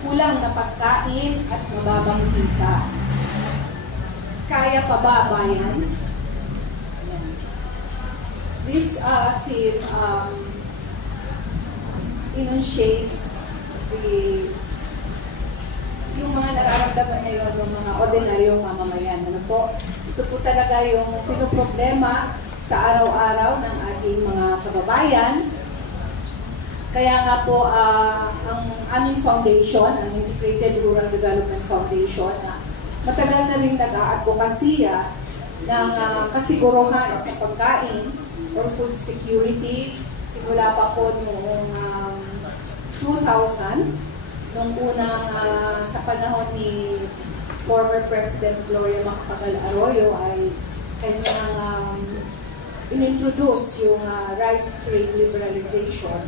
kulang na pagkain at mababang kita. Kaya pa ba bayan? This theme enunciates yung mga nararamdaman ngayon ng mga ordinaryong mamamayan. Ano po? Ito po talaga yung pinoproblema sa araw-araw ng ating mga kababayan. Kaya nga po, ang aming foundation, ang Integrated Rural Development Foundation, matagal na rin nag-aadvokasya ng kasiguruhan sa pagkain or food security. Simula pa po noong 2000, nung unang sa panahon ni former President Gloria Macapagal-Arroyo ay kanyang inintroduce yung rice trade liberalization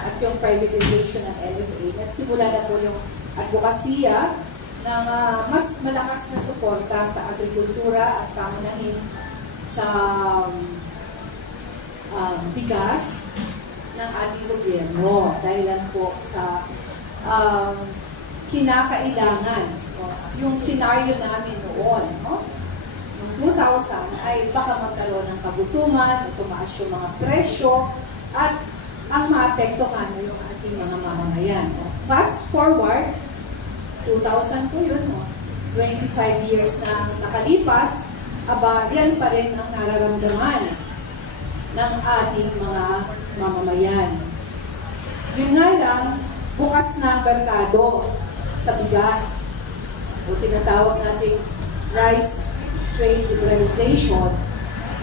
at yung privatization ng LFA. Nagsimula na po yung advokasya ng mas malakas na suporta sa agrikultura at pamunahin sa bigas ng ating gobyerno dahilan po sa kinakailangan. Yung senaryo namin noon, noong 2000, ay baka magkaroon ng kagutuman, tumaas yung mga presyo, at ang maapektuhan na yung ating mga mamamayan. Fast forward, 2000 po yun, 25 years na nakalipas, aba, yan pa rin ang nararamdaman ng ating mga mamamayan. Yun nga lang, bukas na ang merkado sa bigas, o tinatawag natin rice trade liberalization,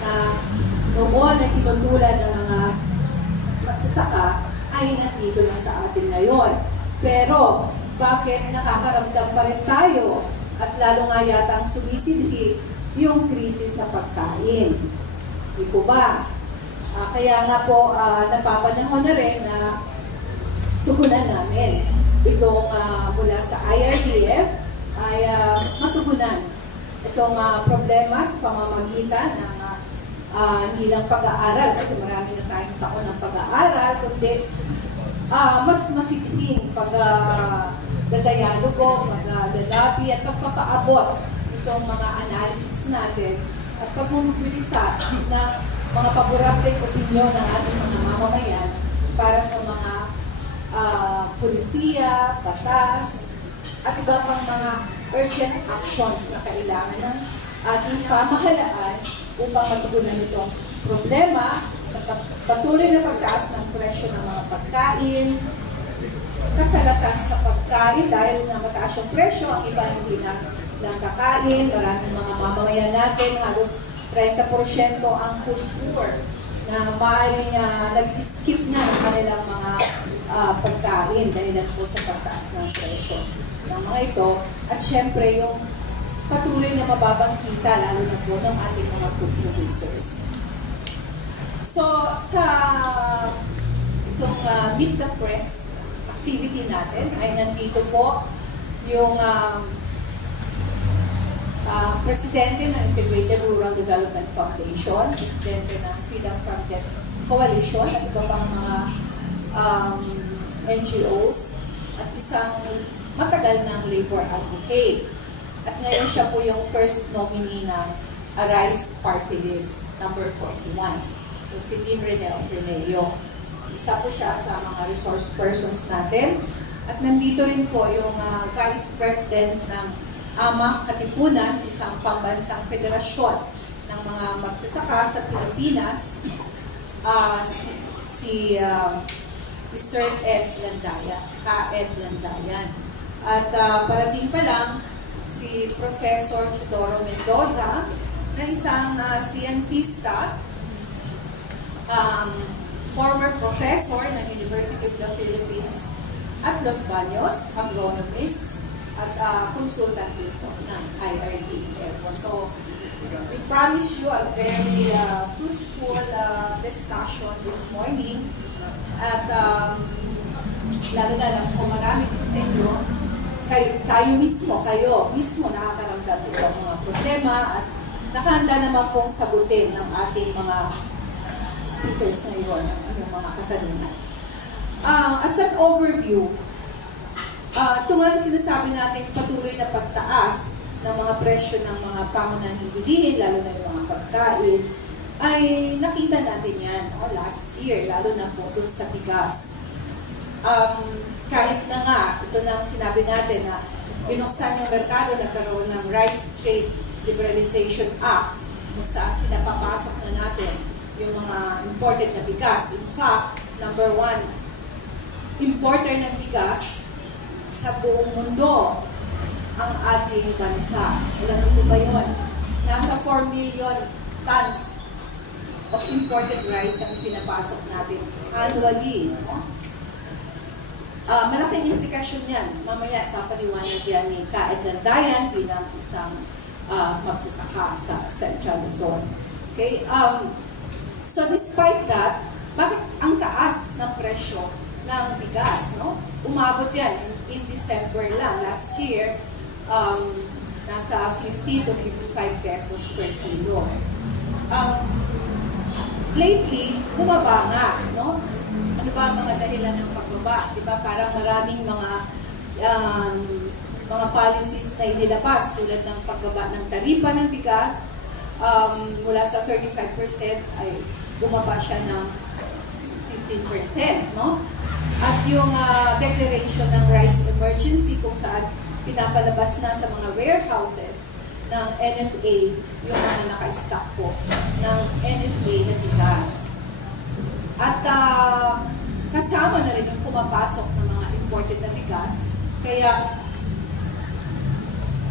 na noon ay tinutulan ng mga magsasaka ay nandito na sa atin ngayon. Pero, bakit nakakaramdam pa rin tayo at lalo nga yatang sumisidhi yung krisis sa pagkain? Di po ba? Kaya nga po, napapanahon na rin na tugunan namin. Itong mula sa IRDF ay matugunan itong problema sa pamamagitan ng hindi lang pag-aaral, kasi marami na tayong taon ng pag-aaral, kundi mas masiping pag-dialogo, pag-lalabi at pagpapaabot itong mga analysis natin at pagmumulisa ng mga paborableng opinyon ng ating mga mamamayan para sa mga pulisiya, batas, at iba pang mga urgent actions na kailangan ng ating pamahalaan upang matugunan itong problema sa patuloy na pagtaas ng presyo ng mga pagkain, kasalatan sa pagkain dahil na mataas yung presyo, ang iba hindi na lang kakain, maraming mga mamamayan natin, halos 30% ang food poor na maaaring nag-skip na ng kanilang mga pagkain dahil po sa pagtaas ng presyo ng mga ito. At syempre, yung patuloy na mababang kita, lalo na po ng ating mga food producers. So, sa itong Meet the Press activity natin, ay nandito po yung Presidente ng Integrated Rural Development Foundation, Presidente ng Freedom from Debt Coalition, at iba pang mga NGOs, at isang matagal ng labor advocate. At ngayon siya po yung first nominee ng Arise Party List, number 41. So, si Dean Renel Frenelio. Isa po siya sa mga resource persons natin. At nandito rin po yung Vice President ng AMA Katipunan, isang pambansang federasyon ng mga magsasaka sa Pilipinas, si Mr. Ed Landayan, Ka-Ed Landayan. At parating pa lang, si Professor Chodoro Mendoza, na isang scientista, former professor ng University of the Philippines at Los Baños, agronomist, at consultant dito ng IRDF. So, we promise you a very fruitful discussion this morning. At lalo na lang kung marami din sa inyo, kayo mismo nakakaramdam dito ang mga problema at nakahanda naman pong sagutin ng ating mga speakers ngayon ang mga katanungan. As an overview, ito nga yung sinasabi natin patuloy na pagtaas ng mga presyo ng mga pangunahing bilihin, lalo na yung mga pagkain, ay nakita natin yan last year, lalo na po dun sa bigas. Kahit na nga, ito na ang sinabi natin na binuksan yung merkado, nagkaroon ng Rice Trade Liberalization Act, kung saan pinapapasok na natin yung mga imported na bigas. In fact, number 1, importer ng bigas sa buong mundo ang ating bansa. Alam mo ba yun? Nasa 4 million tons of imported rice ang pinapasok natin annually. No? Malaking implikasyon yan. Mamaya papaliwanag yan ni Ka Edlandayan bilang isang magsasaka sa Central Luzon. Okay? So despite that, bakit ang taas ng presyo ng bigas? No? Umabot yan in December lang. Last year, nasa 50 to 55 pesos per kilo. Lately, bumaba nga, no? Ano ba ang mga dahilan ng pagbaba? Diba parang maraming mga policies na inilabas tulad ng pagbaba ng taripa ng bigas, mula sa 35% ay bumaba siya ng 15%, no? At yung declaration ng rice emergency kung saan pinapalabas na sa mga warehouses ng NFA yung mga naka-stock po ng NFA na bigas. At kasama na rin yung pumapasok ng mga imported na bigas. Kaya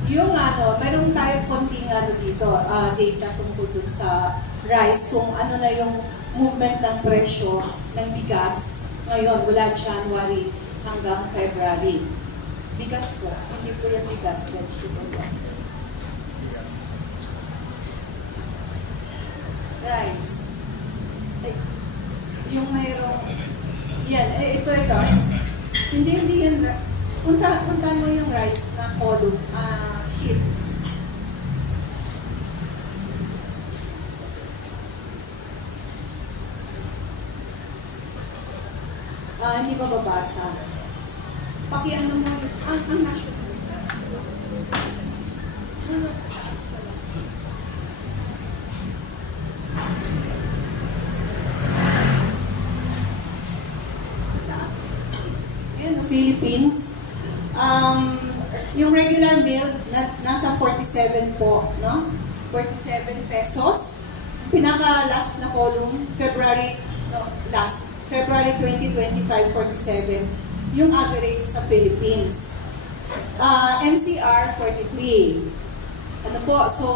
yung mayroon tayong konting dito, data tungkol dun sa rice, kung ano na yung movement ng presyo ng bigas ngayon mula January hanggang February. Bigas po, hindi po yung bigas, vegetable yan. Rice. Yung mayroong, yan, ito. Hindi yan, puntahan mo yung rice na column, sheet. Hindi ba babasa? Pakiano mo, ang national. Sa taas. Ayan, Philippines. Yung regular meal, nasa 47 po, no? 47 pesos. Pinaka-last na column, February 2025, 47. Yung average sa Philippines. NCR, 43. Ano po, so,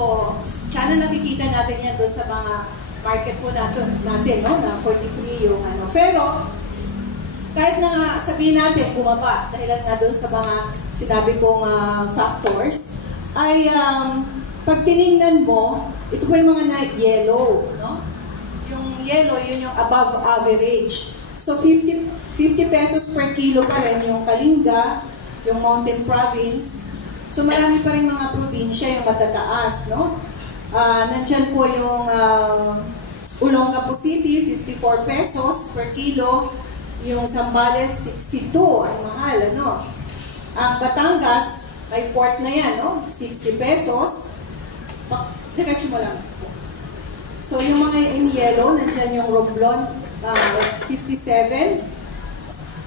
sana nakikita natin yan doon sa mga market po natin no? Na 43 yung ano. Pero, kahit na sabihin natin, bumaba, dahil nga doon sa mga sinabi kong factors, ay pag tinignan mo, ito po yung mga na-yellow, no? Yung yellow, yun yung above average. So, 50 pesos per kilo pa rin yung Kalinga, yung Mountain Province. So, marami pa rin mga probinsya yung matataas, no? Nandyan po yung Olongapo City, 54 pesos per kilo. Yung Zambales, 62. Ay, mahal, ano? Ang Batangas, may port na yan, no? 60 pesos. Diretso mo lang. So, yung mga in yellow, nandyan yung Romblon, 57.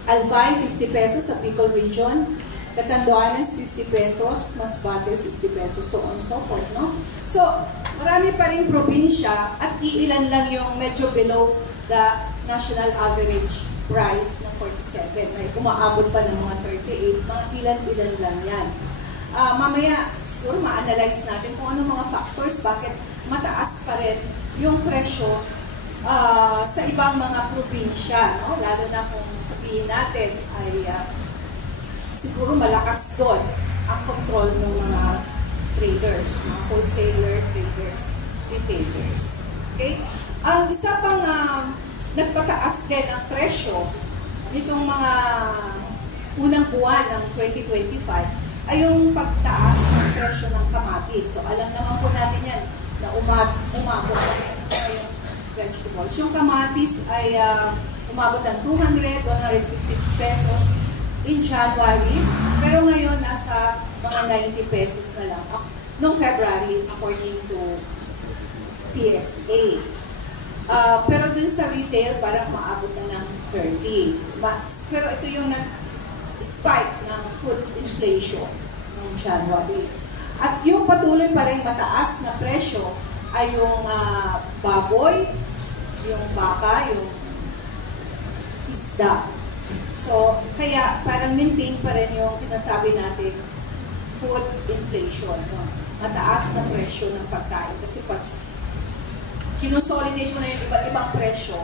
Albay, 50 pesos sa Bicol Region. Catanduanes, 50 pesos. Masbate, 50 pesos. So on and so forth, no? So, marami pa rin probinsya at iilan lang yung medyo below the national average price na 47. May umaabot pa ng mga 38. Mga ilan-ilan lang yan. Mamaya, siguro ma-analyze natin kung ano mga factors, bakit mataas pa rin yung presyo sa ibang mga probinsya, no? Lalo na kung sabihin natin ay siguro malakas doon ang control ng mga traders, mga wholesaler, traders, retailers. Okay? Ang isa pang nagpataas din ang presyo nitong mga unang buwan ng 2025 ay yung pagtaas ng presyo ng kamatis. So alam naman po natin yan na umabot yung vegetables. Yung kamatis ay umabot ng 200, 150 pesos in January. Pero ngayon, nasa mga 90 pesos na lang. Noong February, according to PSA. Pero dun sa retail, parang maabot na ng 30. Pero ito yung nag-spike ng food inflation noong January. At yung patuloy pa rin mataas na presyo ay yung baboy, yung baka, yung isda. So, kaya parang maintain pa rin yung tinasabi natin food inflation. No? Mataas na presyo ng pagkain. Kasi pag kinusolidate mo na yung iba't ibang presyo,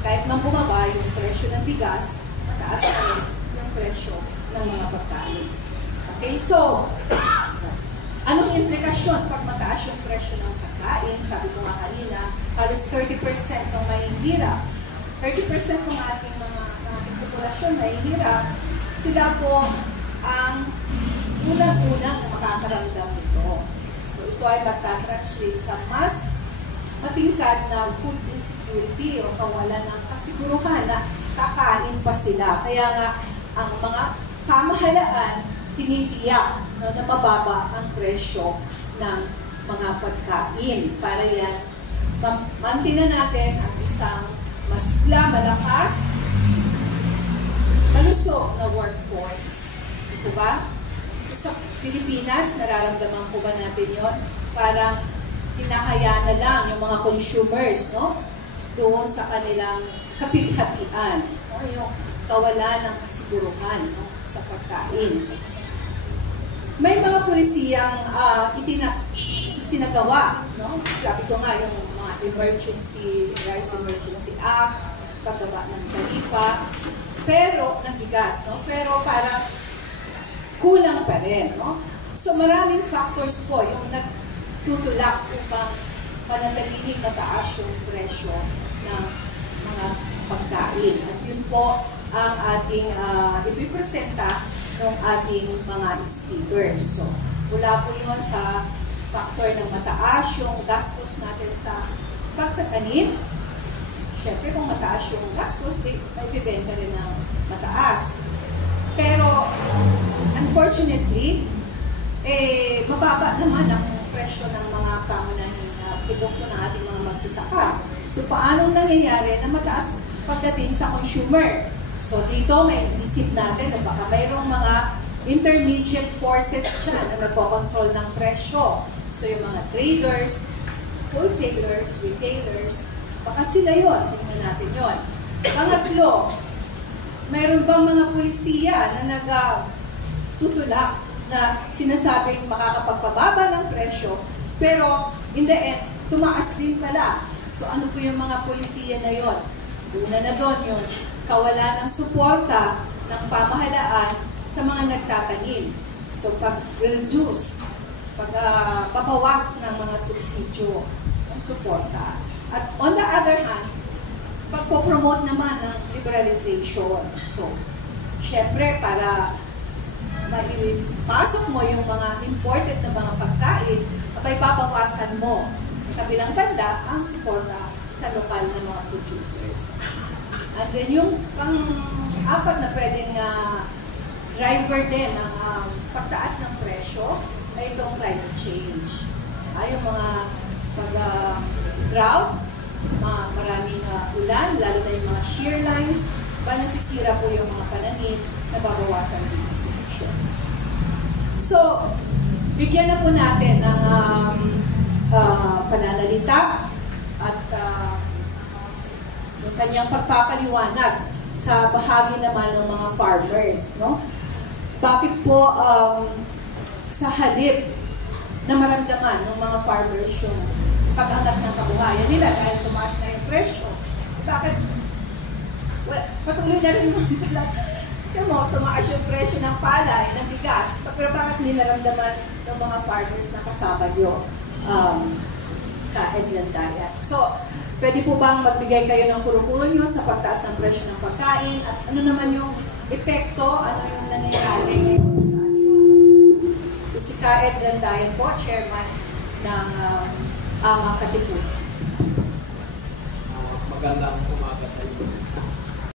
kahit man bumaba yung presyo ng bigas, mataas pa rin yung presyo ng mga pagkain. Okay, so, anong implikasyon pag mataas yung presyo ng pagkain? Sabi ko nga kanina, halos 30% ng mahihirap. 30% ng ating populasyon mahihirap, sila po ang unang-unang makakaramdam nito. So ito ay magta-translate sa mas matingkad na food insecurity o kawalan ng kasiguruhan na kakain pa sila. Kaya nga ang mga pamahalaan tinitiyak na mababa ang presyo ng mga pagkain. Para yan, mantinan natin ang isang masigla, malakas, malusog na workforce. Ito ba? So sa Pilipinas, nararamdaman po ba natin yon? Parang hinahayaan na lang yung mga consumers, no? Doon sa kanilang kapighatian, no? Yung kawalan ng kasiguruhan, no? Sa pagkain. May mga pulisiyang isinagawa, no? Sabi ko nga, yung mga Rice Emergency Act, pagbaba ng taripa, pero ng bigas, no? Pero parang kulang pa rin, no? So maraming factors po yung nagtutulak upang panatilihin mataas yung presyo ng mga pagkain. At yun po ang ating ipipresenta ng ating mga speakers. So mula po yun sa factor ng mataas yung gastos natin sa pagtatanim. Siyempre, kung mataas yung gastos, may bibenta rin ng mataas. Pero, unfortunately, mababa naman ang presyo ng mga pangunahing produkto ng ating mga magsasaka. So, paano nangyayari na mataas pagdating sa consumer? So, dito may isip natin na baka mayroong mga intermediate forces dyan na nagpo-control ng presyo. So, yung mga traders, wholesalers, retailers, baka sila yun. Tingnan natin yun. Pangatlo, mayroon bang mga pulisiya na nagtutulak na sinasabing makakapagpababa ng presyo, pero in the end, tumaas din pala. So ano po yung mga pulisiya na yun? Una na doon yung kawalan ng suporta ng pamahalaan sa mga nagtatanim. So pag-reduce, pagpapawas ng mga subsidyo ng suporta. At on the other hand, pagpo-promote naman ng liberalization. So, syempre, para maipasok mo yung mga imported na mga pagkain, abay babawasan mo ang kabilang banda ang suporta sa lokal na mga producers. And then yung pang-apat na pwedeng driver din ng pagtaas ng presyo ay itong climate change. Yung mga pag-drought, maraming ulan, lalo na yung mga shear lines, nasisira po yung mga pananim, nababawasan din ang production. So, bigyan na po natin ng pananalita at yung kanyang pagpapaliwanag sa bahagi naman ng mga farmers. No? Bakit po sa halip na maramdaman ng mga farmers yung pag-angat ng kabuhayan nila dahil tumaas na yung presyo? Bakit? Well, patuloy na rin naman pala. Tumaas yung presyo ng palay, ng bigas. Pero bakit nilaramdaman ng mga farmers na kasama nyo kaedlandayan? So, pwede po bang magbigay kayo ng kuro-kuro nyo sa pagtaas ng presyo ng pagkain? At ano naman yung epekto, ano yung nangyayari ngayon sa ating mga si Kaedlandayan po, chairman ng Katipunan. Magandang umaga sa inyo.